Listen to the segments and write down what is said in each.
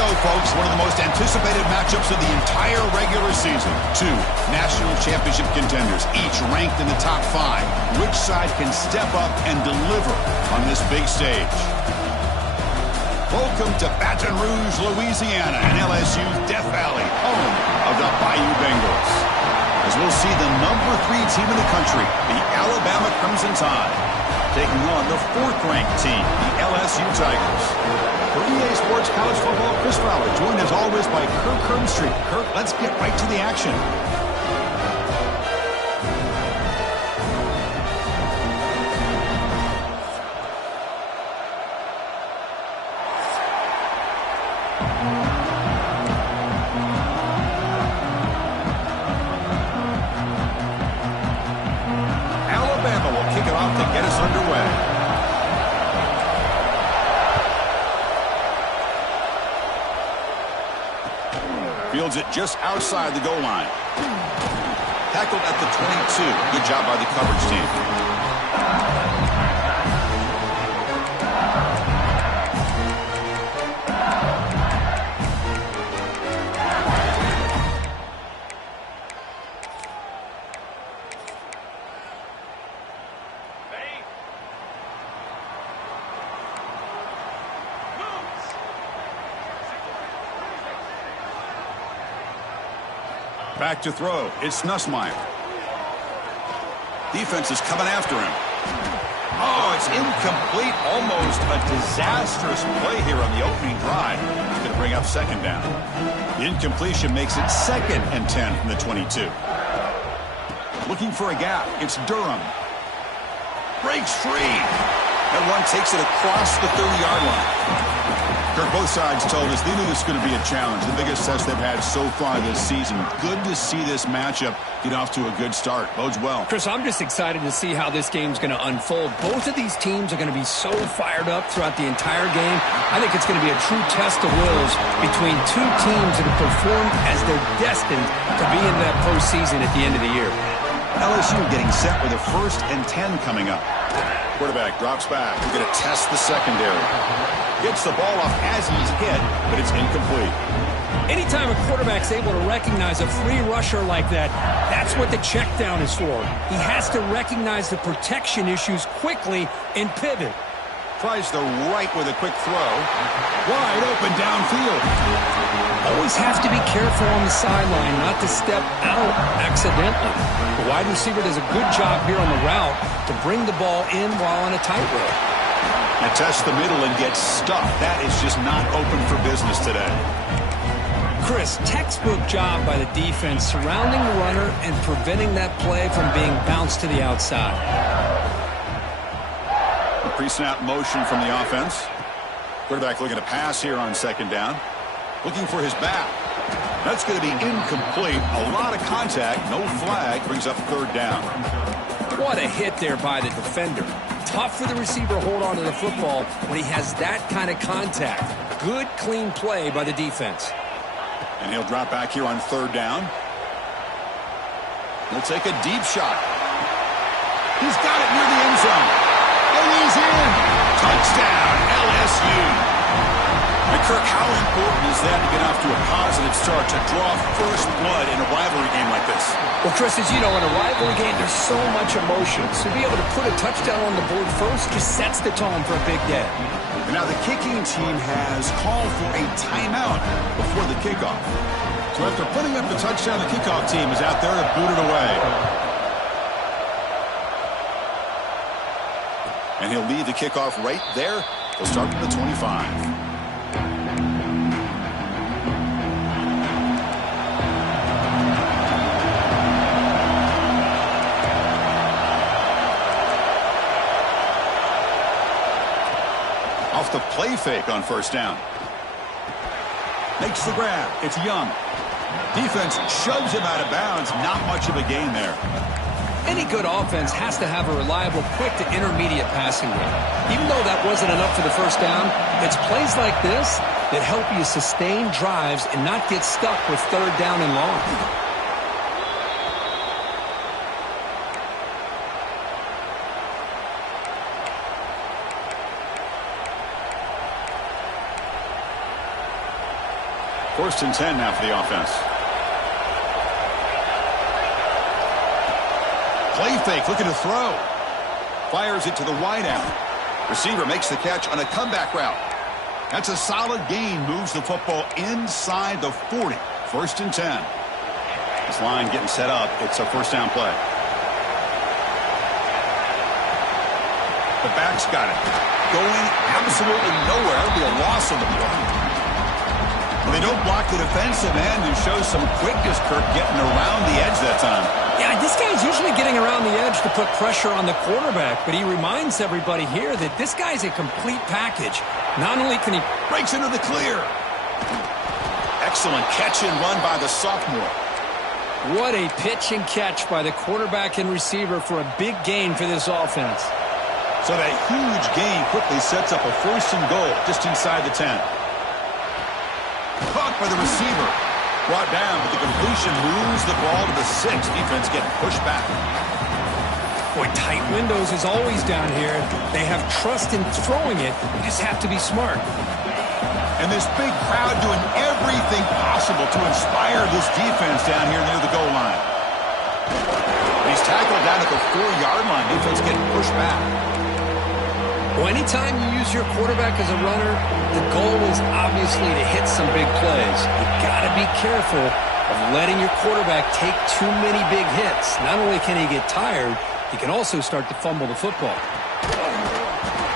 go, folks. One of the most anticipated matchups of the entire regular season. Two national championship contenders, each ranked in the top 5. Which side can step up and deliver on this big stage? Welcome to Baton Rouge, Louisiana, and LSU's Death Valley, home of the Bayou Bengals. As we'll see the number 3 team in the country, the Alabama Crimson Tide, taking on the 4th-ranked team, the LSU Tigers. For EA Sports College Football, Chris Fowler, joined as always by Kirk Hermstreet. Kirk, let's get right to the action. Alabama will kick it off to get us underway. Fields it just outside the goal line. Tackled at the 22. Good job by the coverage team. Back to throw. It's Nussmeier. Defense is coming after him. Oh, it's incomplete. Almost a disastrous play here on the opening drive. It's going to bring up 2nd down. The incompletion makes it 2nd and 10 from the 22. Looking for a gap. It's Durham. Breaks free. That one takes it across the 30-yard line. Kirk, both sides told us they knew this was going to be a challenge, the biggest test they've had so far this season. Good to see this matchup get off to a good start. Bodes well. Chris, I'm just excited to see how this game's going to unfold. Both of these teams are going to be so fired up throughout the entire game. I think it's going to be a true test of wills between two teams that have performed as they're destined to be in that postseason at the end of the year. LSU getting set with a 1st and 10 coming up. Quarterback drops back. We're going to test the secondary. Gets the ball off as he's hit, but it's incomplete. Anytime a quarterback's able to recognize a free rusher like that, that's what the check down is for. He has to recognize the protection issues quickly and pivot. Tries the right with a quick throw. Wide open downfield. Always have to be careful on the sideline not to step out accidentally. The wide receiver does a good job here on the route to bring the ball in while on a tightrope. And test the middle and get stuffed. That is just not open for business today. Chris, textbook job by the defense surrounding the runner and preventing that play from being bounced to the outside. A pre-snap motion from the offense. Quarterback looking to pass here on 2nd down. Looking for his back. That's going to be incomplete. A lot of contact. No flag. Brings up 3rd down. What a hit there by the defender. Tough for the receiver to hold on to the football when he has that kind of contact. Good, clean play by the defense. And he'll drop back here on 3rd down. He'll take a deep shot. He's got it near the end zone. And he's in. Touchdown, LSU. And Kirk, how important is that to get off to a positive start, to draw first blood in a rivalry game like this? Well, Chris, as you know, in a rivalry game, there's so much emotion. So to be able to put a touchdown on the board first just sets the tone for a big day. And now the kicking team has called for a timeout before the kickoff. So after putting up the touchdown, the kickoff team is out there to boot it away. And he'll leave the kickoff right there. He'll start from the 25. Off the play fake on 1st down. Makes the grab. It's Young. Defense shoves him out of bounds. Not much of a gain there. Any good offense has to have a reliable, quick to intermediate passing game. Even though that wasn't enough for the 1st down, it's plays like this that help you sustain drives and not get stuck with 3rd down and long. First and 10 now for the offense. Play fake, looking to throw. Fires it to the wide out. Receiver makes the catch on a comeback route. That's a solid gain. Moves the football inside the 40. First and 10. This line getting set up. It's a first down play. The back's got it. Going absolutely nowhere. It'll be a loss on the play. Well, they don't block the defensive end and show some quickness, Kirk, getting around the edge that time. Yeah, this guy's usually getting around the edge to put pressure on the quarterback, but he reminds everybody here that this guy's a complete package. Not only can he... Breaks into the clear. Excellent catch and run by the sophomore. What a pitch and catch by the quarterback and receiver for a big gain for this offense. So that huge gain quickly sets up a first and goal just inside the 10. Caught by the receiver. Brought down, but the completion moves the ball to the 6. Defense getting pushed back. Boy, tight windows is always down here. They have trust in throwing it. You just have to be smart. And this big crowd doing everything possible to inspire this defense down here near the goal line. He's tackled down at the 4-yard line. Defense getting pushed back. Well, anytime you use your quarterback as a runner, the goal is obviously to hit some big plays. You've got to be careful of letting your quarterback take too many big hits. Not only can he get tired, he can also start to fumble the football.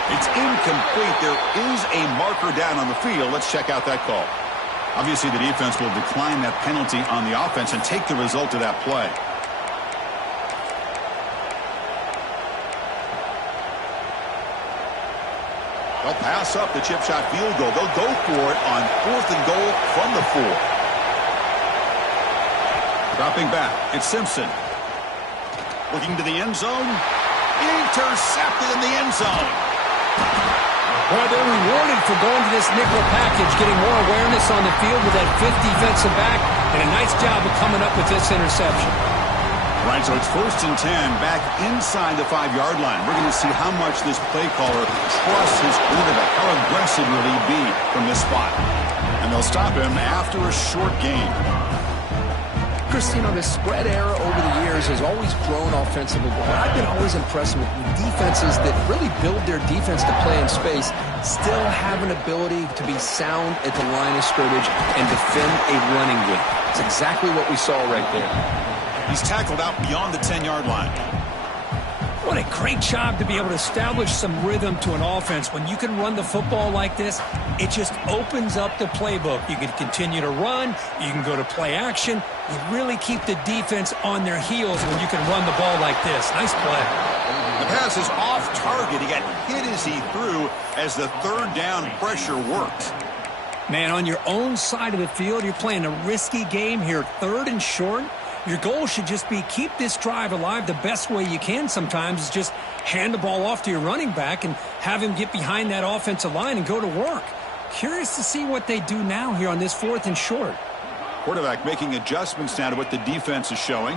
It's incomplete. There is a marker down on the field. Let's check out that call. Obviously, the defense will decline that penalty on the offense and take the result of that play. They'll pass up the chip shot field goal. They'll go for it on 4th and goal from the 4. Dropping back, it's Simpson. Looking to the end zone. Intercepted in the end zone. Boy, they're rewarded for going to this nickel package, getting more awareness on the field with that 5th defensive back, and a nice job of coming up with this interception. Right, so it's first and 10 back inside the 5-yard line. We're going to see how much this play caller trusts his quarterback. How aggressive will he be from this spot? And they'll stop him after a short gain. Chris, you know, the spread era over the years has always grown offensively. But what I've been always impressed with defenses that really build their defense to play in space still have an ability to be sound at the line of scrimmage and defend a running game. It's exactly what we saw right there. He's tackled out beyond the 10-yard line. What a great job to be able to establish some rhythm to an offense. When you can run the football like this, it just opens up the playbook. You can continue to run. You can go to play action. You really keep the defense on their heels when you can run the ball like this. Nice play. The pass is off target. He got hit as he threw as the 3rd down pressure worked. Man, on your own side of the field, you're playing a risky game here. 3rd and short. Your goal should just be keep this drive alive the best way you can sometimes is just hand the ball off to your running back and have him get behind that offensive line and go to work. Curious to see what they do now here on this 4th and short. Quarterback making adjustments now to what the defense is showing.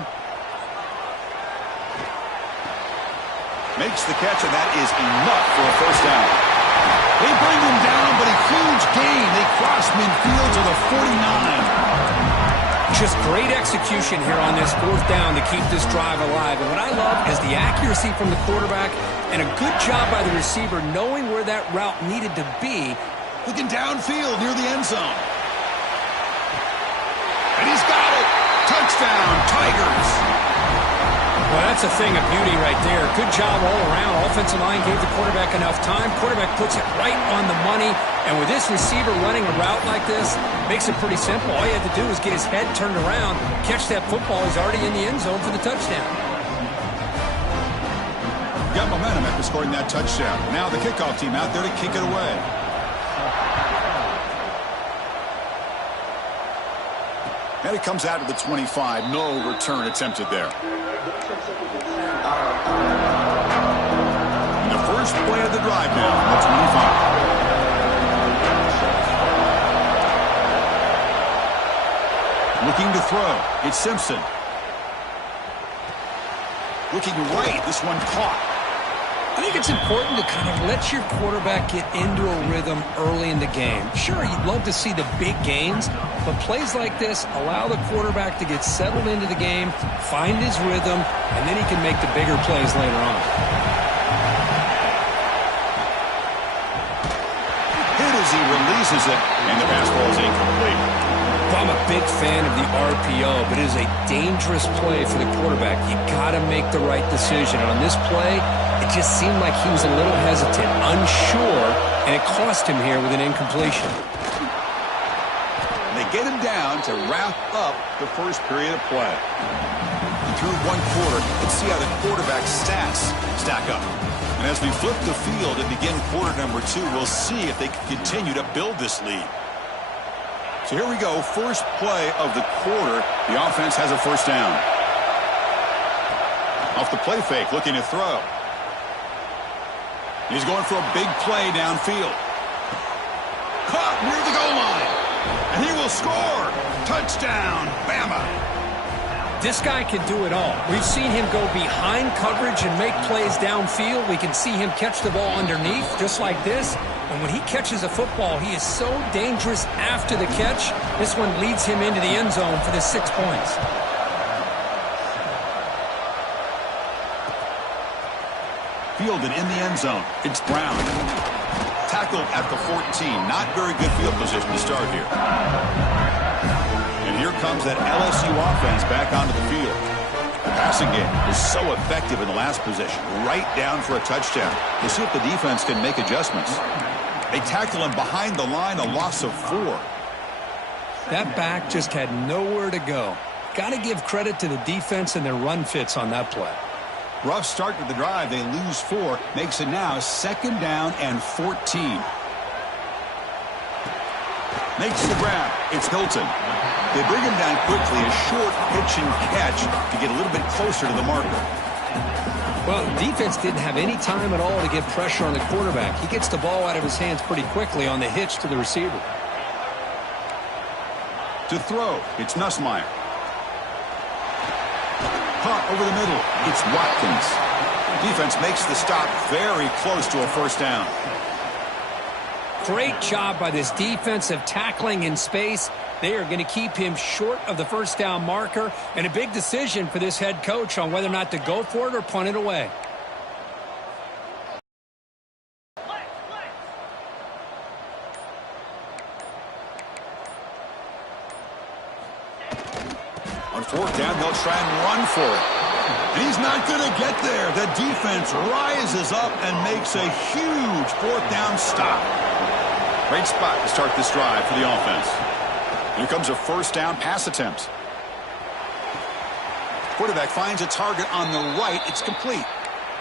Makes the catch, and that is enough for a first down. They bring him down, but a huge gain. They cross midfield to the 49. Just great execution here on this 4th down to keep this drive alive. And what I love is the accuracy from the quarterback and a good job by the receiver knowing where that route needed to be. Looking downfield near the end zone. And he's got it. Touchdown, Tigers. Well, that's a thing of beauty right there. Good job all around. Offensive line gave the quarterback enough time. Quarterback puts it right on the money. And with this receiver running a route like this, makes it pretty simple. All you have to do is get his head turned around, catch that football. He's already in the end zone for the touchdown. Got momentum after scoring that touchdown. Now the kickoff team out there to kick it away. And it comes out of the 25. No return attempted there. And the first play of the drive now from the 25. Looking to throw. It's Simpson. Looking right. This one caught. I think it's important to kind of let your quarterback get into a rhythm early in the game. Sure, you'd love to see the big gains, but plays like this allow the quarterback to get settled into the game, find his rhythm, and then he can make the bigger plays later on. Hit as he releases it, and the pass ball is incomplete. I'm a big fan of the RPO, but it is a dangerous play for the quarterback. You got to make the right decision. On this play, it just seemed like he was a little hesitant, unsure, and it cost him here with an incompletion. They get him down to wrap up the first period of play. Through one quarter, let's see how the quarterback's stats stack up. And as we flip the field and begin quarter number 2, we'll see if they can continue to build this lead. So here we go, first play of the quarter. The offense has a first down. Off the play fake, looking to throw. He's going for a big play downfield. Caught near the goal line. And he will score. Touchdown, Bama. This guy can do it all. We've seen him go behind coverage and make plays downfield. We can see him catch the ball underneath, just like this. And when he catches a football, he is so dangerous after the catch. This one leads him into the end zone for the 6 points. Fielded in the end zone. It's Brown. Tackled at the 14. Not very good field position to start here. And here comes that LSU offense back onto the field. The passing game was so effective in the last possession. Right down for a touchdown. We'll see if the defense can make adjustments. They tackle him behind the line, a loss of 4. That back just had nowhere to go. Got to give credit to the defense and their run fits on that play. Rough start to the drive. They lose 4. Makes it now 2nd down and 14. Makes the grab. It's Hilton. They bring him down quickly. A short pitch and catch to get a little bit closer to the marker. Well, the defense didn't have any time at all to get pressure on the quarterback. He gets the ball out of his hands pretty quickly on the hitch to the receiver. To throw, it's Nussmeier. Caught over the middle. It's Watkins. Defense makes the stop very close to a first down. Great job by this defensive tackling in space. They are going to keep him short of the first down marker, and a big decision for this head coach on whether or not to go for it or punt it away. On 4th down, they'll try and run for it. And he's not going to get there. The defense rises up and makes a huge 4th down stop. Great spot to start this drive for the offense. Here comes a first down pass attempt. Quarterback finds a target on the right. It's complete.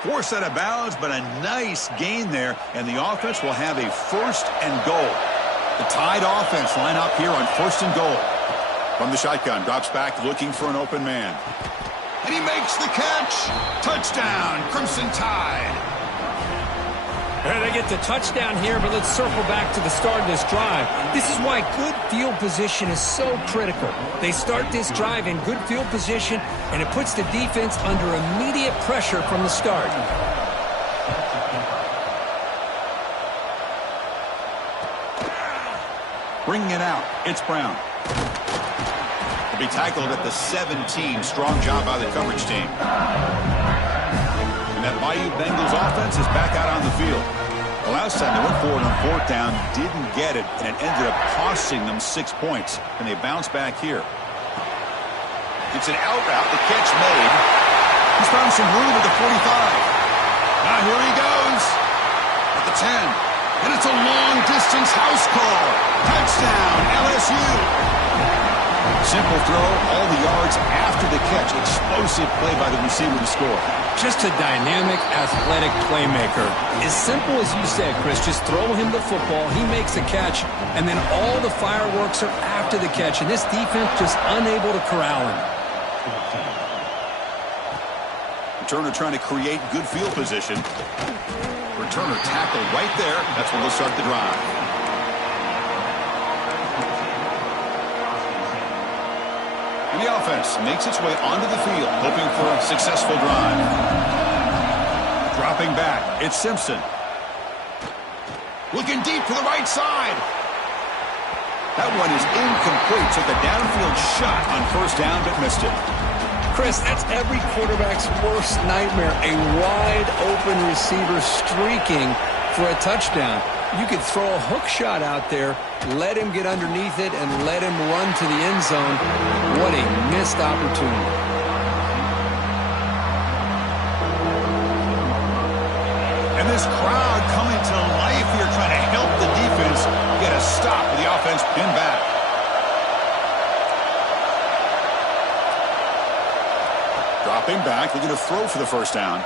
Forced out of bounds, but a nice gain there, and the offense will have a 1st and goal. The Tide offense line up here on 1st and goal. From the shotgun, drops back looking for an open man. And he makes the catch. Touchdown, Crimson Tide. They get the touchdown here, but let's circle back to the start of this drive. This is why good field position is so critical. They start this drive in good field position, and it puts the defense under immediate pressure from the start. Bringing it out, it's Brown. Will be tackled at the 17. Strong job by the coverage team. And that Bayou Bengals offense is back out on the field. The last time they went forward on 4th down, didn't get it, and it ended up costing them 6 points. And they bounce back here. It's an out route, the catch made. He's found some room at the 45. Now here he goes. At the 10. And it's a long-distance house call. Touchdown, LSU. Simple throw, all the yards after the catch. Explosive play by the receiver to score. Just a dynamic, athletic playmaker. As simple as you said, Chris, just throw him the football, he makes a catch, and then all the fireworks are after the catch. And this defense just unable to corral him. Returner trying to create good field position. Returner tackled right there. That's where they'll start the drive. And the offense makes its way onto the field, hoping for a successful drive. Dropping back, it's Simpson. Looking deep for the right side. That one is incomplete. Took a downfield shot on first down, but missed it. Chris, that's every quarterback's worst nightmare. A wide open receiver streaking for a touchdown. You could throw a hook shot out there, let him get underneath it, and let him run to the end zone. What a missed opportunity. And this crowd coming to life here, trying to help the defense get a stop with the offense pinned back. Dropping back, looking to throw for the first down.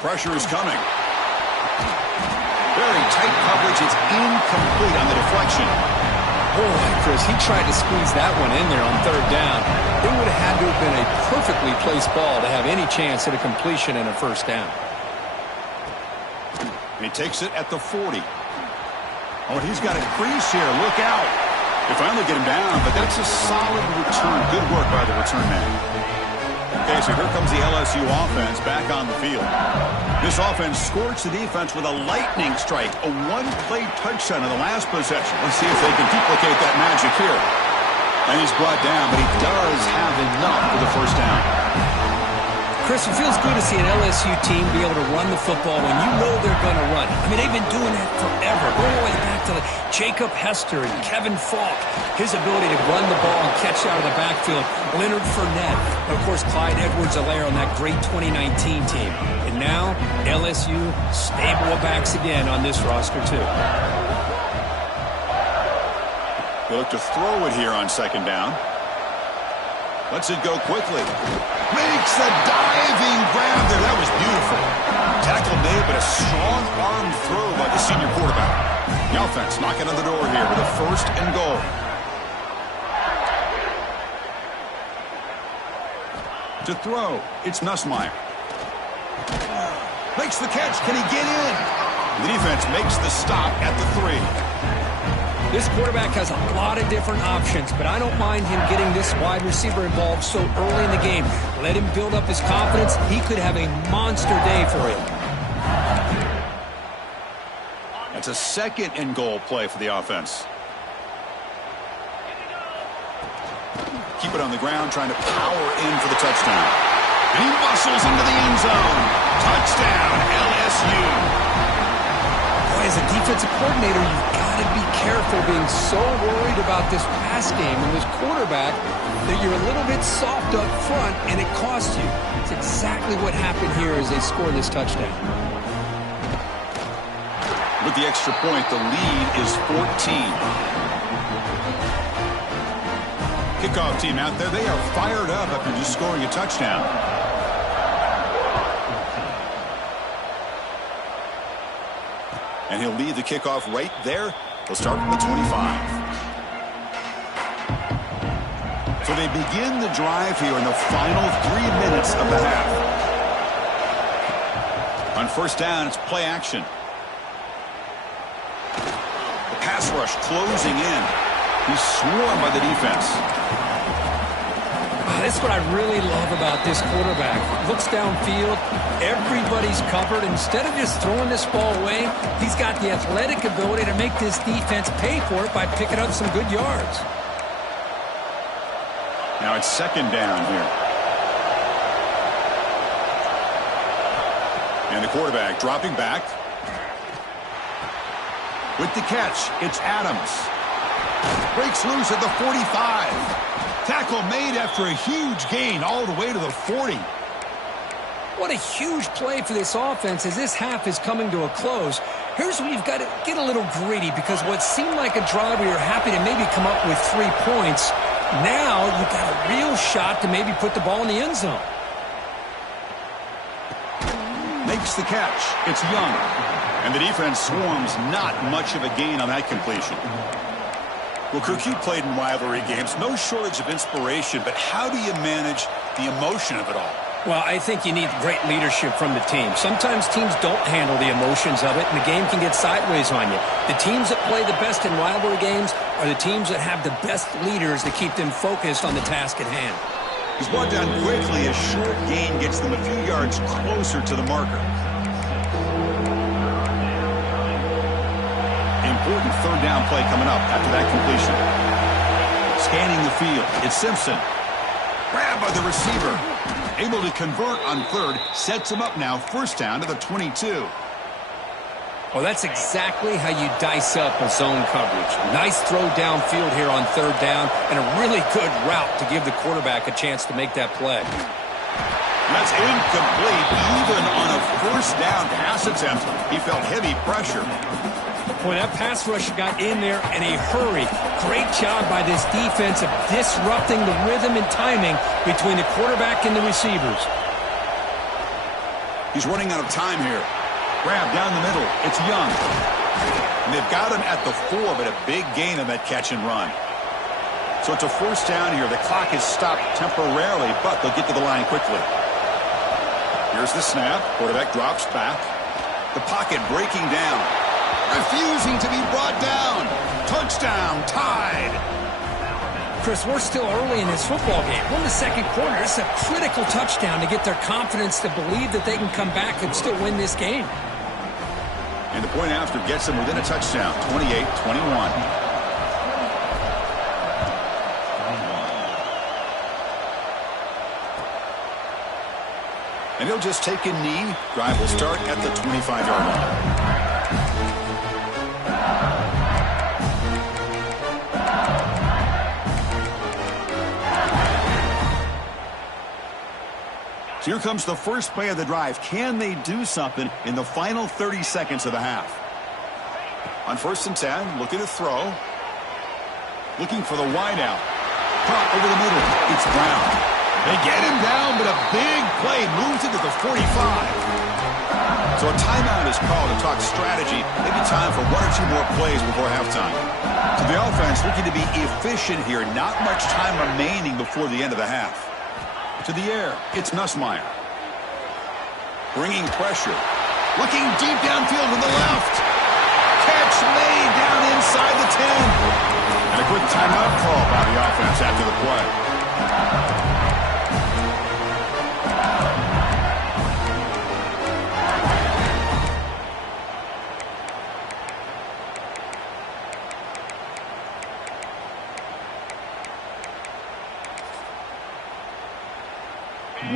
Pressure is coming. Very tight coverage. It's incomplete on the deflection. Boy, Chris, he tried to squeeze that one in there on third down. It would have had to have been a perfectly placed ball to have any chance at a completion and a first down. He takes it at the 40. Oh, and he's got a crease here. Look out. They finally get him down, but that's a solid return. Good work by the return man. Okay, so here comes the LSU offense back on the field. This offense scorched the defense with a lightning strike, a one-play touchdown in the last possession. Let's see if they can duplicate that magic here. And he's brought down, but he does have enough for the first down. Chris, it feels good to see an LSU team be able to run the football when you know they're going to run. I mean, they've been doing that forever. Going all the way back to Jacob Hester and Kevin Falk. His ability to run the ball and catch out of the backfield. Leonard Fournette. And, of course, Clyde Edwards-Helaire on that great 2019 team. And now, LSU stable of backs again on this roster, too. They look to throw it here on second down. Lets it go quickly. Makes a diving grab there. That was beautiful. Tackle made, but a strong arm throw by the senior quarterback. The offense knocking on the door here with a first and goal. To throw, it's Nussmeier. Makes the catch. Can he get in? The defense makes the stop at the 3. This quarterback has a lot of different options, but I don't mind him getting this wide receiver involved so early in the game. Let him build up his confidence. He could have a monster day for him. That's a second and goal play for the offense. Keep it on the ground, trying to power in for the touchdown. And he muscles into the end zone. Touchdown, LSU. As a defensive coordinator, you've got to be careful being so worried about this pass game and this quarterback that you're a little bit soft up front and it costs you. It's exactly what happened here as they score this touchdown. With the extra point, the lead is 14. Kickoff team out there, they are fired up after just scoring a touchdown. And he'll lead the kickoff right there. He'll start from the 25. So they begin the drive here in the final 3 minutes of the half. On first down, it's play action. The pass rush closing in. He's swarmed by the defense. That's what I really love about this quarterback. Looks downfield. Everybody's covered. Instead of just throwing this ball away, he's got the athletic ability to make this defense pay for it by picking up some good yards. Now it's second down here. And the quarterback dropping back. With the catch, it's Adams. Breaks loose at the 45. Tackle made after a huge gain all the way to the 40. What a huge play for this offense as this half is coming to a close. Here's where you've got to get a little greedy because what seemed like a drive where you're happy to maybe come up with 3 points, now you've got a real shot to maybe put the ball in the end zone. Makes the catch. It's Young. And the defense swarms, not much of a gain on that completion. Well, Cook, you played in rivalry games. No shortage of inspiration, but how do you manage the emotion of it all? Well, I think you need great leadership from the team. Sometimes teams don't handle the emotions of it, and the game can get sideways on you. The teams that play the best in rivalry games are the teams that have the best leaders that keep them focused on the task at hand. He's brought down quickly. A short gain gets them a few yards closer to the marker. third down play coming up after that completion. Scanning the field, it's Simpson. Grab by the receiver. Able to convert on third, sets him up now, first down to the 22. Well, that's exactly how you dice up a zone coverage. Nice throw downfield here on third down, and a really good route to give the quarterback a chance to make that play. That's incomplete. Even on a first down pass attempt, he felt heavy pressure. Boy, that pass rush got in there in a hurry. Great job by this defense of disrupting the rhythm and timing between the quarterback and the receivers. He's running out of time here. Grab down the middle. It's Young. And they've got him at the 4, but a big gain on that catch and run. So it's a first down here. The clock is stopped temporarily, but they'll get to the line quickly. Here's the snap. Quarterback drops back. The pocket breaking down. Refusing to be brought down. Touchdown, tied. Chris, we're still early in this football game. We're in the second quarter. It's a critical touchdown to get their confidence to believe that they can come back and still win this game. And the point after gets them within a touchdown, 28-21. And he'll just take a knee. Drive will start at the 25-yard line. So here comes the first play of the drive. Can they do something in the final 30 seconds of the half? On 1st and 10, looking to throw. Looking for the wide out. Caught over the middle. It's Brown. They get him down, but a big play moves it to the 45. So a timeout is called to talk strategy. Maybe time for 1 or 2 more plays before halftime. So the offense looking to be efficient here. Not much time remaining before the end of the half. To the air, it's Nussmeier. Bringing pressure. Looking deep downfield to the left. Catch made down inside the 10. And a quick timeout call by the offense after the play.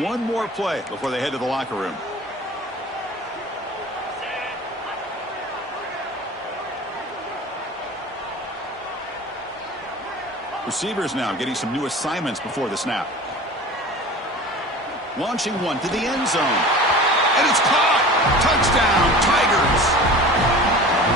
One more play before they head to the locker room. Receivers now getting some new assignments before the snap. Launching one to the end zone. And it's caught! Touchdown, Tigers!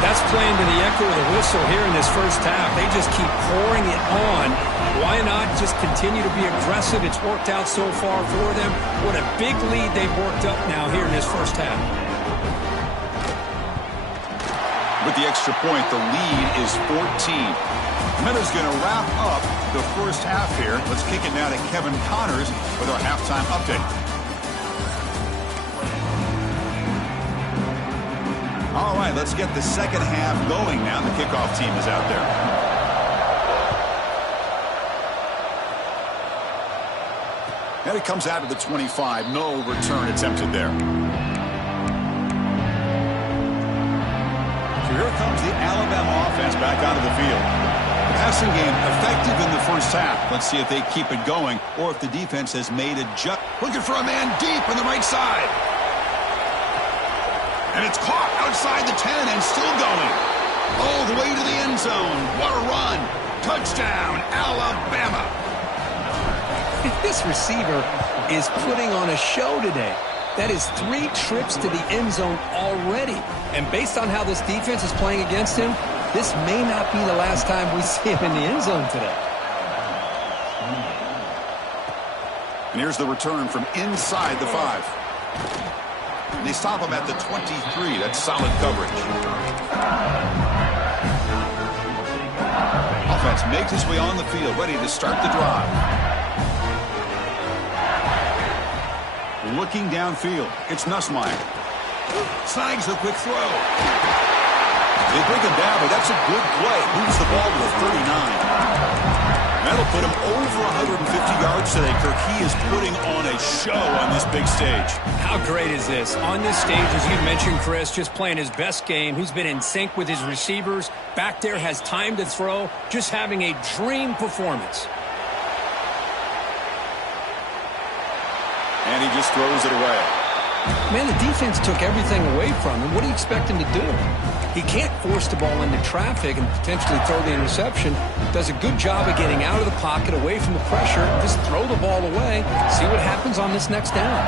That's playing to the echo of the whistle here in this first half. They just keep pouring it on. Why not just continue to be aggressive? It's worked out so far for them. What a big lead they've worked up now here in this first half. With the extra point, the lead is 14. Meadows going to wrap up the first half here. Let's kick it now to Kevin Connors with our halftime update. All right, let's get the second half going now. The kickoff team is out there. And it comes out to the 25. No return attempted there. So here comes the Alabama offense back onto the field. The passing game effective in the first half. Let's see if they keep it going or if the defense has made a jump. Looking for a man deep on the right side. And it's caught outside the 10 and still going. All the way to the end zone. What a run. Touchdown, Alabama. This receiver is putting on a show today. That is 3 trips to the end zone already. And based on how this defense is playing against him, this may not be the last time we see him in the end zone today. And here's the return from inside the 5. And they stop him at the 23. That's solid coverage. Offense makes its way on the field, ready to start the drive. Looking downfield, it's Nussmeier. Snags the quick throw. They bring him down, but that's a good play. Moves the ball to the 39. That'll put him over 150 yards today, Kirk. He is putting on a show on this big stage. How great is this? On this stage, as you mentioned, Chris, just playing his best game. He's been in sync with his receivers. Back there, has time to throw. Just having a dream performance. And he just throws it away. Man, the defense took everything away from him. What do you expect him to do? He can't force the ball into traffic and potentially throw the interception. Does a good job of getting out of the pocket, away from the pressure. Just throw the ball away. See what happens on this next down.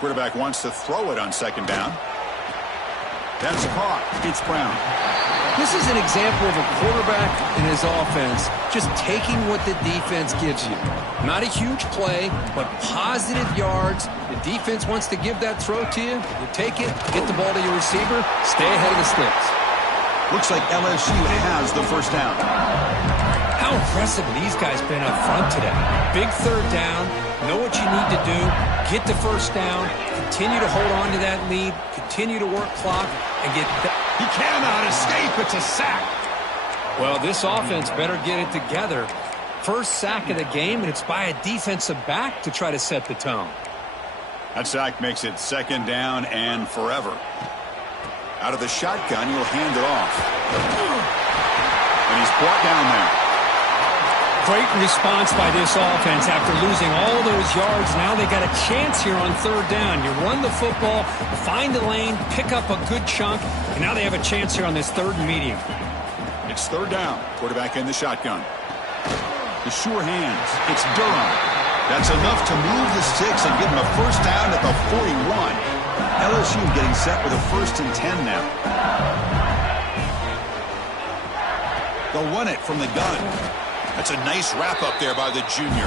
Quarterback wants to throw it on second down. That's caught. It's Brown. This is an example of a quarterback and his offense just taking what the defense gives you. Not a huge play, but positive yards. The defense wants to give that throw to you. You take it, get the ball to your receiver, stay ahead of the sticks. Looks like LSU has the first down. How impressive these guys been up front today. Big third down, know what you need to do, get the first down, continue to hold on to that lead, continue to work clock, and get that. He cannot escape. It's a sack. Well, this offense better get it together. First sack of the game, and it's by a defensive back to try to set the tone. That sack makes it second down and forever. Out of the shotgun, he'll hand it off. And he's brought down there. Great response by this offense after losing all those yards. Now they got a chance here on third down. You run the football, find the lane, pick up a good chunk, and now they have a chance here on this third and medium. It's third down. Quarterback in the shotgun. The sure hands. It's Durham. That's enough to move the sticks and give him a first down at the 41. LSU getting set with a 1st and 10 now. They'll run it from the gun. That's a nice wrap up there by the junior.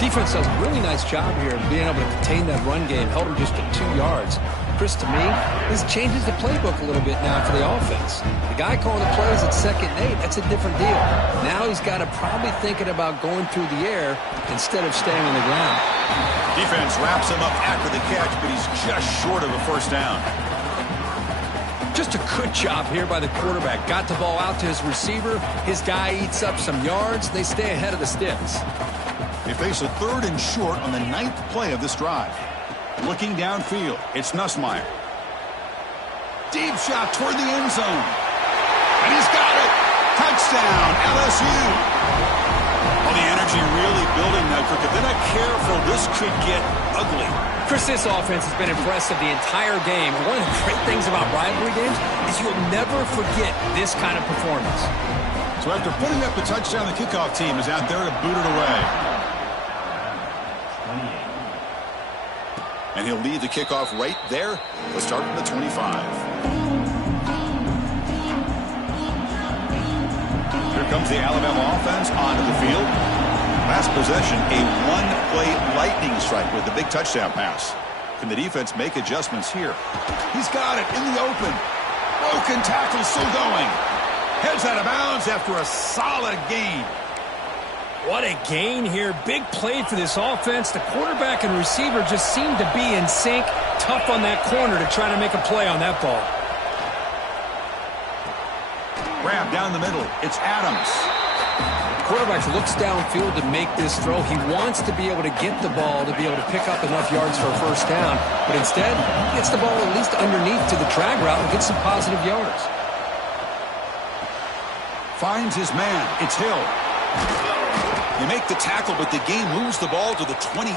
Defense does a really nice job here of being able to contain that run game. Held him just to 2 yards. Chris, to me, this changes the playbook a little bit now for the offense. The guy calling the plays at 2nd and 8, that's a different deal. Now he's got to probably thinking about going through the air instead of staying on the ground. Defense wraps him up after the catch, but he's just short of a first down. Just a good job here by the quarterback. Got the ball out to his receiver. His guy eats up some yards. They stay ahead of the sticks. They face a 3rd and short on the 9th play of this drive. Looking downfield, it's Nussmeier. Deep shot toward the end zone. And he's got it. Touchdown, LSU. Well, the energy really building now, Kirk. If they're not careful, this could get ugly. Chris, this offense has been impressive the entire game. One of the great things about rivalry games is you'll never forget this kind of performance. So after putting up the touchdown, the kickoff team is out there to boot it away. And he'll lead the kickoff right there. Let's start from the 25. Here comes the Alabama offense onto the field. Last possession, a one-play lightning strike with the big touchdown pass. Can the defense make adjustments here? He's got it in the open. Broken tackle still going. Heads out of bounds after a solid gain. What a gain here. Big play for this offense. The quarterback and receiver just seem to be in sync. Tough on that corner to try to make a play on that ball. Grab down the middle. It's Adams. Quarterback looks downfield to make this throw. He wants to be able to get the ball to be able to pick up enough yards for a first down. But instead, he gets the ball at least underneath to the drag route and gets some positive yards. Finds his man. It's Hill. They make the tackle, but the game moves the ball to the 28.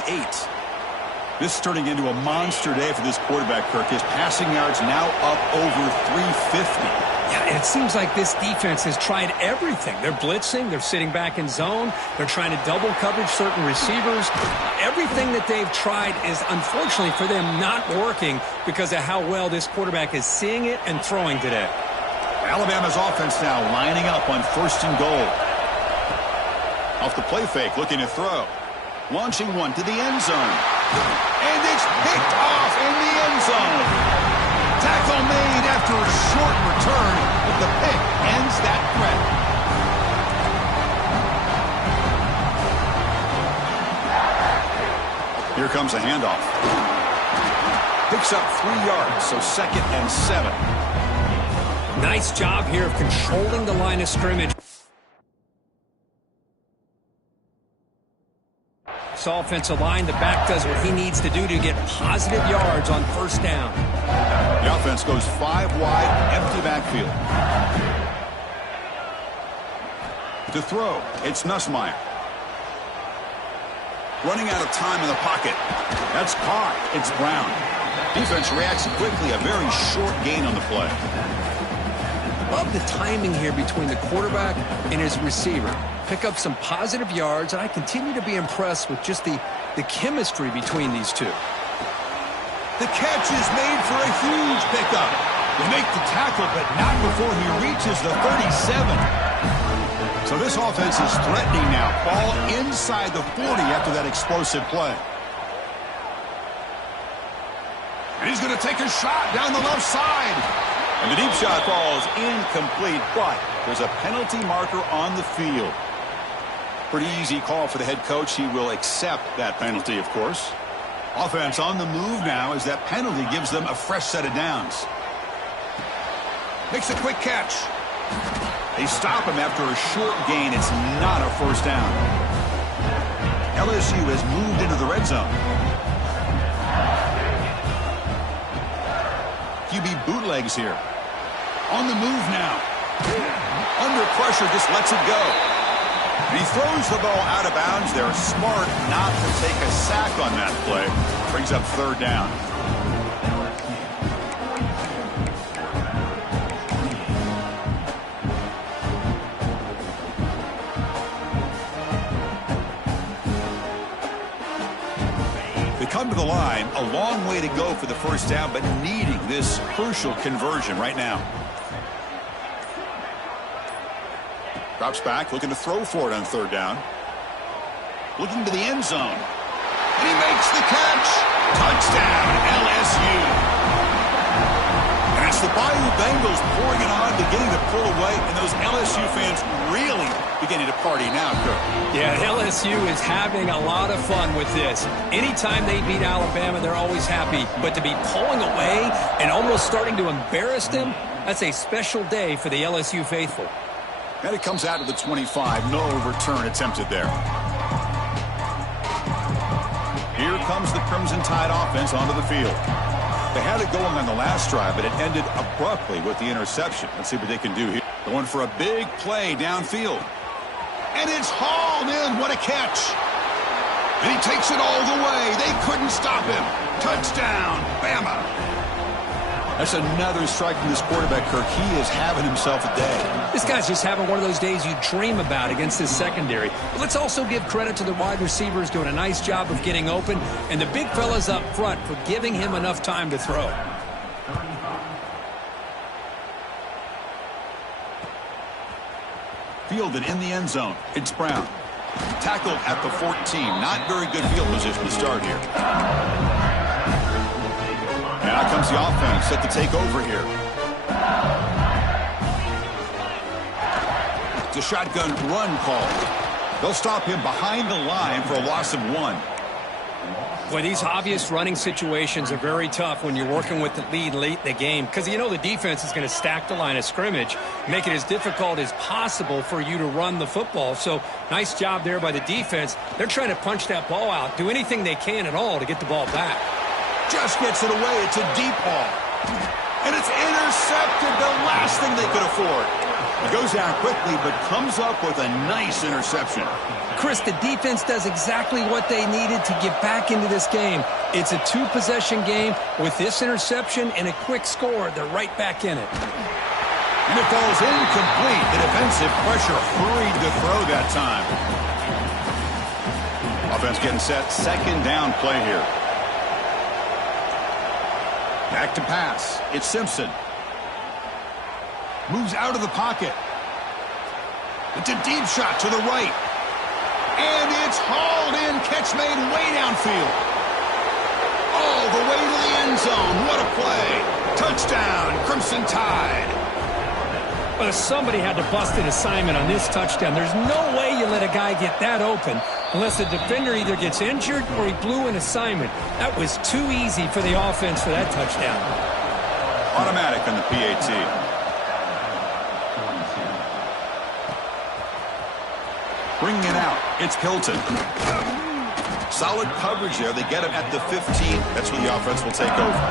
This is turning into a monster day for this quarterback, Kirk. His passing yards now up over 350. Yeah, and it seems like this defense has tried everything. They're blitzing. They're sitting back in zone. They're trying to double coverage certain receivers. Everything that they've tried is, unfortunately for them, not working because of how well this quarterback is seeing it and throwing today. Alabama's offense now lining up on 1st and goal. Off the play fake, looking to throw. Launching one to the end zone. And it's picked off in the end zone. Tackle made after a short return, but the pick ends that threat. Here comes a handoff. Picks up 3 yards, so 2nd and 7. Nice job here of controlling the line of scrimmage. this offensive line. The back does what he needs to do to get positive yards on first down. The offense goes 5 wide, empty backfield. To throw, it's Nussmeier. Running out of time in the pocket. That's caught. It's Brown. Defense reacts quickly. A very short gain on the play. Love the timing here between the quarterback and his receiver. Pick up some positive yards, and I continue to be impressed with just the chemistry between these two. The catch is made for a huge pickup. They make the tackle, but not before he reaches the 37. So this offense is threatening now. Ball inside the 40 after that explosive play. And he's going to take a shot down the left side. And the deep shot falls incomplete, but there's a penalty marker on the field. Pretty easy call for the head coach. He will accept that penalty, of course. Offense on the move now as that penalty gives them a fresh set of downs. Makes a quick catch. They stop him after a short gain. It's not a first down. LSU has moved into the red zone. QB bootlegs here. On the move now. Under pressure, just lets it go. And he throws the ball out of bounds. They're smart not to take a sack on that play. Brings up third down. They come to the line, a long way to go for the first down, but needing this crucial conversion right now. Drops back, looking to throw for it on third down. Looking to the end zone. And he makes the catch. Touchdown, LSU. And it's the Bayou Bengals pouring it on, beginning to pull away, and those LSU fans really beginning to party now, Kirk. Yeah, LSU is having a lot of fun with this. Anytime they beat Alabama, they're always happy. But to be pulling away and almost starting to embarrass them, that's a special day for the LSU faithful. And it comes out to the 25. No return attempted there. Here comes the Crimson Tide offense onto the field. They had it going on the last drive, but it ended abruptly with the interception. Let's see what they can do here. Going for a big play downfield. And it's hauled in. What a catch. And he takes it all the way. They couldn't stop him. Touchdown, Bama. That's another strike from this quarterback, Kirk. He is having himself a day. This guy's just having one of those days you dream about against this secondary. But let's also give credit to the wide receivers doing a nice job of getting open, and the big fellas up front for giving him enough time to throw. Fielded in the end zone. It's Brown. Tackled at the 14. Not very good field position to start here. And out comes the offense set to take over here. It's a shotgun run call. They'll stop him behind the line for a loss of 1. Boy, these obvious running situations are very tough when you're working with the lead late in the game because you know the defense is going to stack the line of scrimmage, make it as difficult as possible for you to run the football. So nice job there by the defense. They're trying to punch that ball out, do anything they can at all to get the ball back. Just gets it away. It's a deep ball. And it's intercepted, the last thing they could afford. It goes down quickly, but comes up with a nice interception. Chris, the defense does exactly what they needed to get back into this game. It's a 2-possession game. With this interception and a quick score, they're right back in it. And it falls incomplete. The defensive pressure hurried to throw that time. Offense getting set. Second down play here. Back to pass. It's Simpson. Moves out of the pocket. It's a deep shot to the right. And it's hauled in. Catch made way downfield. All the way to the end zone. What a play. Touchdown, Crimson Tide. Well, somebody had to bust an assignment on this touchdown. There's no way you let a guy get that open unless the defender either gets injured or he blew an assignment. That was too easy for the offense for that touchdown. Automatic on the PAT. Bringing it out, it's Hilton. Solid coverage there. They get him at the 15. That's where the offense will take over.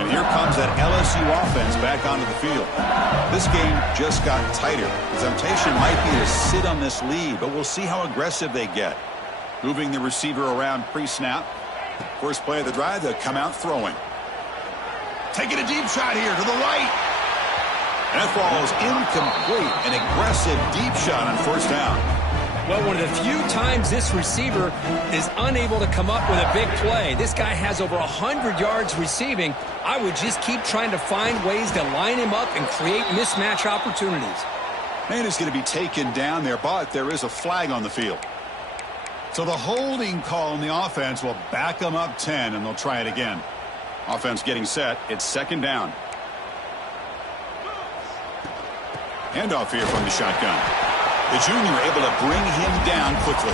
And here comes that LSU offense back onto the field. This game just got tighter. The temptation might be to sit on this lead, but we'll see how aggressive they get. Moving the receiver around pre-snap. First play of the drive, they'll come out throwing. Taking a deep shot here to the right. And that falls incomplete. An aggressive deep shot on first down. Well, one of the few times this receiver is unable to come up with a big play. This guy has over 100 yards receiving. I would just keep trying to find ways to line him up and create mismatch opportunities. Man is going to be taken down there, but there is a flag on the field. So the holding call on the offense will back them up 10, and they'll try it again. Offense getting set. It's second down. Handoff here from the shotgun. The junior able to bring him down quickly.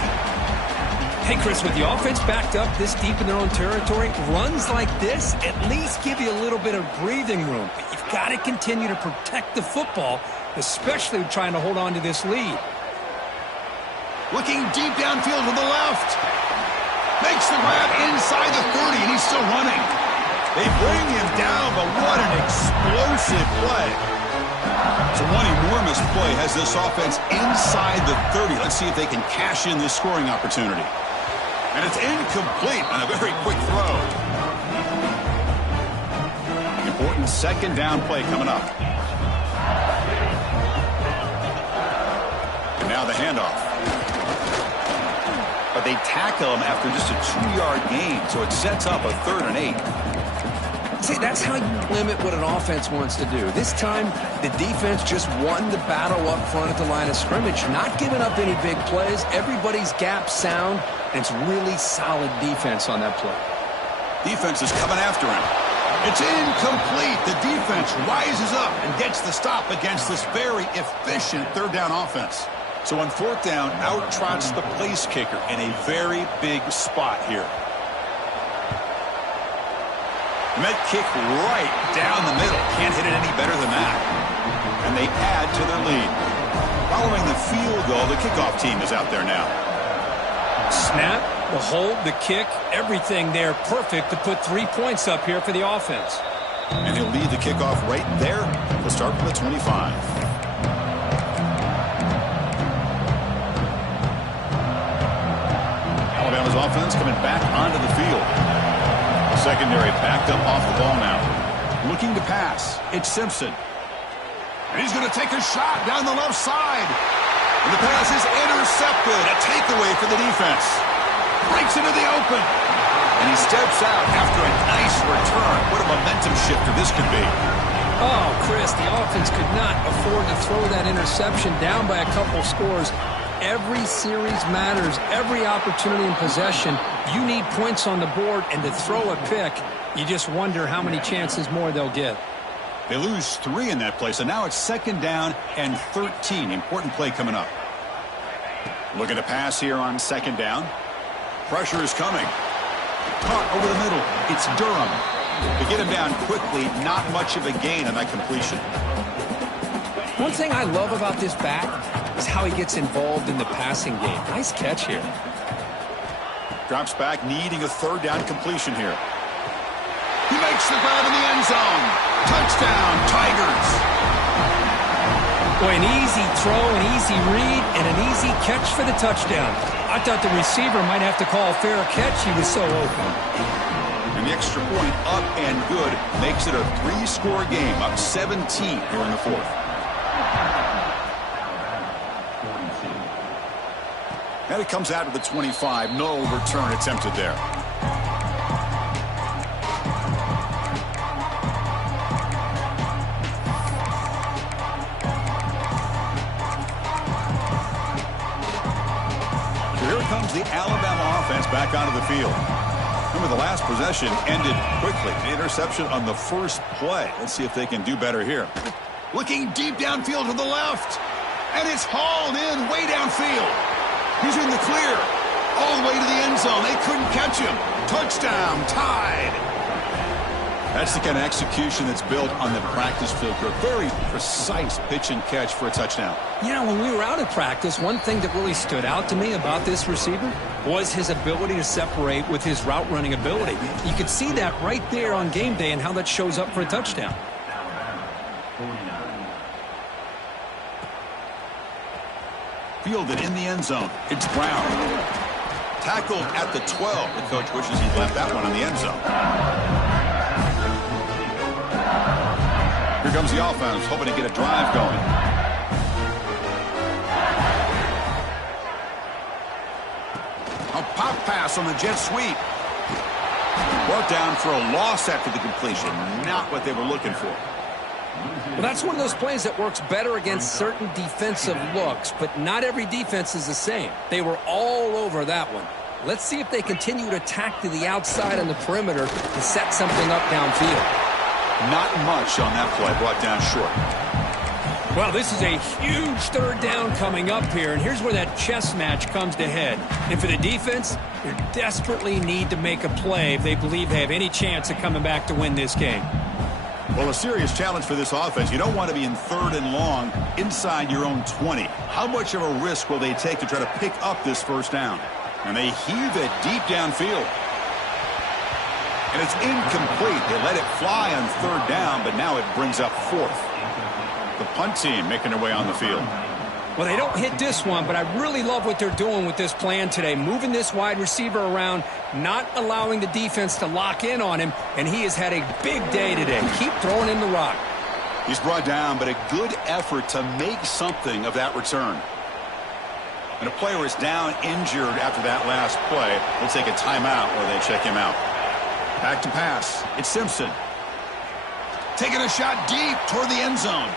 Hey, Chris, with the offense backed up this deep in their own territory, runs like this at least give you a little bit of breathing room. But you've got to continue to protect the football, especially trying to hold on to this lead. Looking deep downfield to the left. Makes the grab inside the 30, and he's still running. They bring him down, but what an explosive play. So one enormous play has this offense inside the 30. Let's see if they can cash in this scoring opportunity. And it's incomplete on a very quick throw. Important second down play coming up. And now the handoff. But they tackle him after just a 2-yard gain, so it sets up a 3rd and 8. See, that's how you limit what an offense wants to do. This time, the defense just won the battle up front at the line of scrimmage, not giving up any big plays. Everybody's gap sound, and it's really solid defense on that play. Defense is coming after him. It's incomplete. The defense rises up and gets the stop against this very efficient third down offense. So on fourth down, out trots the place kicker in a very big spot here. Met kick right down the middle. Can't hit it any better than that. And they add to their lead. Following the field goal, the kickoff team is out there now. Snap, the hold, the kick, everything there perfect to put 3 points up here for the offense. And he'll lead the kickoff right there. We'll start from the 25. Alabama's offense coming back onto the field. Secondary backed up off the ball now. Looking to pass. It's Simpson. And he's going to take a shot down the left side. And the pass is intercepted. A takeaway for the defense. Breaks into the open. And he steps out after a nice return. What a momentum shifter this could be. Oh, Chris, the offense could not afford to throw that interception down by a couple scores. Every series matters. Every opportunity in possession, you need points on the board, and to throw a pick, you just wonder how many chances more they'll get. They lose 3 in that play, so now it's second down and 13. Important play coming up. Looking to pass here on second down. Pressure is coming. Caught over the middle. It's Durham. To get him down quickly, not much of a gain on that completion. One thing I love about this back is how he gets involved in the passing game. Nice catch here. Drops back, needing a third down completion here. He makes the grab in the end zone. Touchdown, Tigers. Boy, an easy throw, an easy read, and an easy catch for the touchdown. I thought the receiver might have to call a fair catch. He was so open. And the extra point up and good makes it a 3-score game, up 17 here in the fourth. And it comes out of the 25. No return attempted there. So here comes the Alabama offense back onto the field. Remember, the last possession ended quickly. The interception on the first play. Let's see if they can do better here. Looking deep downfield to the left. And it's hauled in way downfield. He's in the clear. All the way to the end zone. They couldn't catch him. Touchdown, tied. That's the kind of execution that's built on the practice field for a very precise pitch and catch for a touchdown. You know, when we were out at practice, one thing that really stood out to me about this receiver was his ability to separate with his route running ability. You could see that right there on game day and how that shows up for a touchdown. Fielded in the end zone. It's Brown. Tackled at the 12. The coach wishes he'd left that one in the end zone. Here comes the offense, hoping to get a drive going. A pop pass on the jet sweep. Brought down for a loss after the completion. Not what they were looking for. Well, that's one of those plays that works better against certain defensive looks, but not every defense is the same. They were all over that one. Let's see if they continue to attack to the outside on the perimeter to set something up downfield. Not much on that play, brought down short. Well, this is a huge third down coming up here, and here's where that chess match comes to head. And for the defense, they desperately need to make a play if they believe they have any chance of coming back to win this game. Well, a serious challenge for this offense. You don't want to be in 3rd and long inside your own 20. How much of a risk will they take to try to pick up this first down? And they heave it deep downfield. And it's incomplete. They let it fly on 3rd down, but now it brings up 4th. The punt team making their way on the field. Well, they don't hit this one, but I really love what they're doing with this plan today. Moving this wide receiver around, not allowing the defense to lock in on him, and he has had a big day today. Keep throwing him the rock. He's brought down, but a good effort to make something of that return. And a player is down injured after that last play. They'll take a timeout where they check him out. Back to pass. It's Simpson. Taking a shot deep toward the end zone.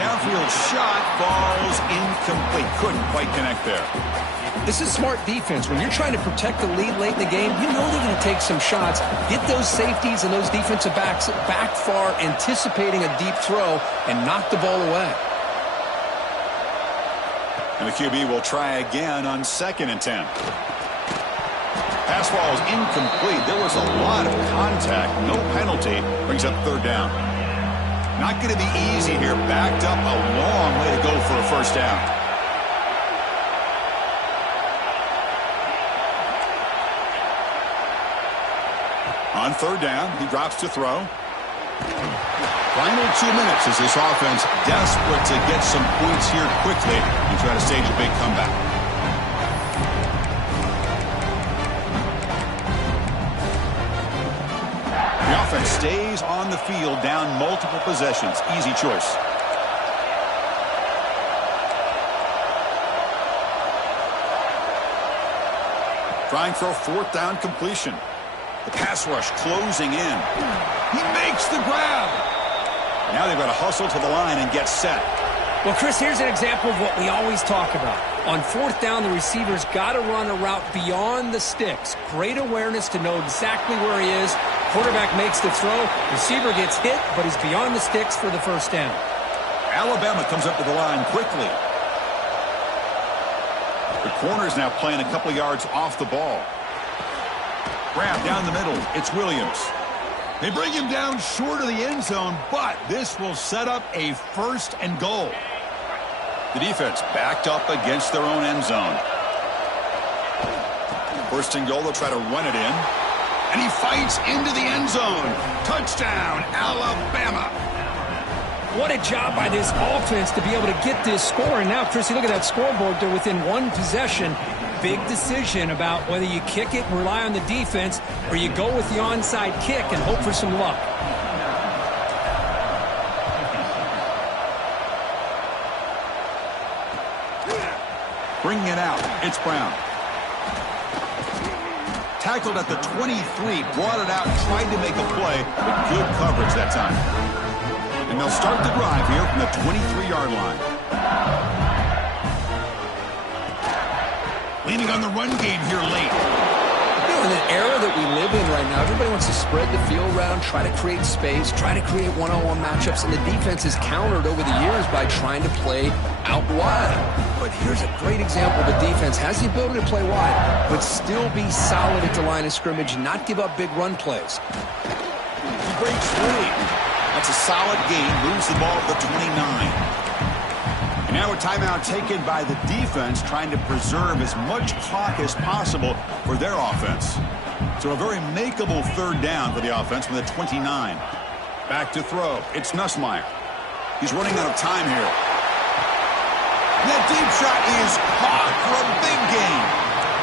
Downfield shot falls incomplete. Couldn't quite connect there. This is smart defense. When you're trying to protect the lead late in the game, you know they're going to take some shots. Get those safeties and those defensive backs back far, anticipating a deep throw, and knock the ball away. And the QB will try again on 2nd and 10. Pass ball is incomplete. There was a lot of contact. No penalty. Brings up 3rd down. Not going to be easy here. Backed up a long way to go for a first down. On 3rd down, he drops to throw. Final 2 minutes as this offense desperate to get some points here quickly and try to stage a big comeback. The offense stays on the field, down multiple possessions. Easy choice. Trying for a 4th down completion. The pass rush closing in. He makes the grab. Now they've got to hustle to the line and get set. Well, Chris, here's an example of what we always talk about. On 4th down, the receiver's got to run a route beyond the sticks. Great awareness to know exactly where he is. Quarterback makes the throw. Receiver gets hit, but he's beyond the sticks for the first down. Alabama comes up to the line quickly. The corner's now playing a couple yards off the ball. Grab down the middle. It's Williams. They bring him down short of the end zone, but this will set up a 1st and goal. The defense backed up against their own end zone. 1st and goal, they'll try to run it in. And he fights into the end zone. Touchdown, Alabama. What a job by this offense to be able to get this score. And now, Chrissy, look at that scoreboard. They're within 1 possession. Big decision about whether you kick it and rely on the defense or you go with the onside kick and hope for some luck. Bringing it out. It's Brown. Tackled at the 23, brought it out, tried to make a play, but good coverage that time. And they'll start the drive here from the 23-yard line. Leaning on the run game here late. You know, in the era that we live in right now, everybody wants to spread the field around, try to create space, try to create one-on-one matchups, and the defense is countered over the years by trying to play out wide. But here's a great example. The defense has the ability to play wide, but still be solid at the line of scrimmage, not give up big run plays. breaks free. That's a solid gain. Moves the ball to the 29. And now a timeout taken by the defense, trying to preserve as much clock as possible for their offense. So a very makeable third down for the offense from the 29. Back to throw. It's Nussmeier. He's running out of time here. And that deep shot is caught for a big gain.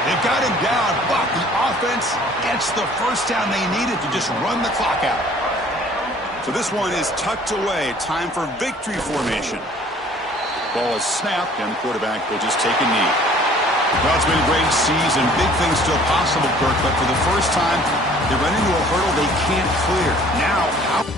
They've got him down, but the offense gets the first down they needed to just run the clock out. So this one is tucked away. Time for victory formation. Ball is snapped, and the quarterback will just take a knee. Well, it's been a great season. Big things still possible, Kirk, but for the first time, they run into a hurdle they can't clear. Now, how...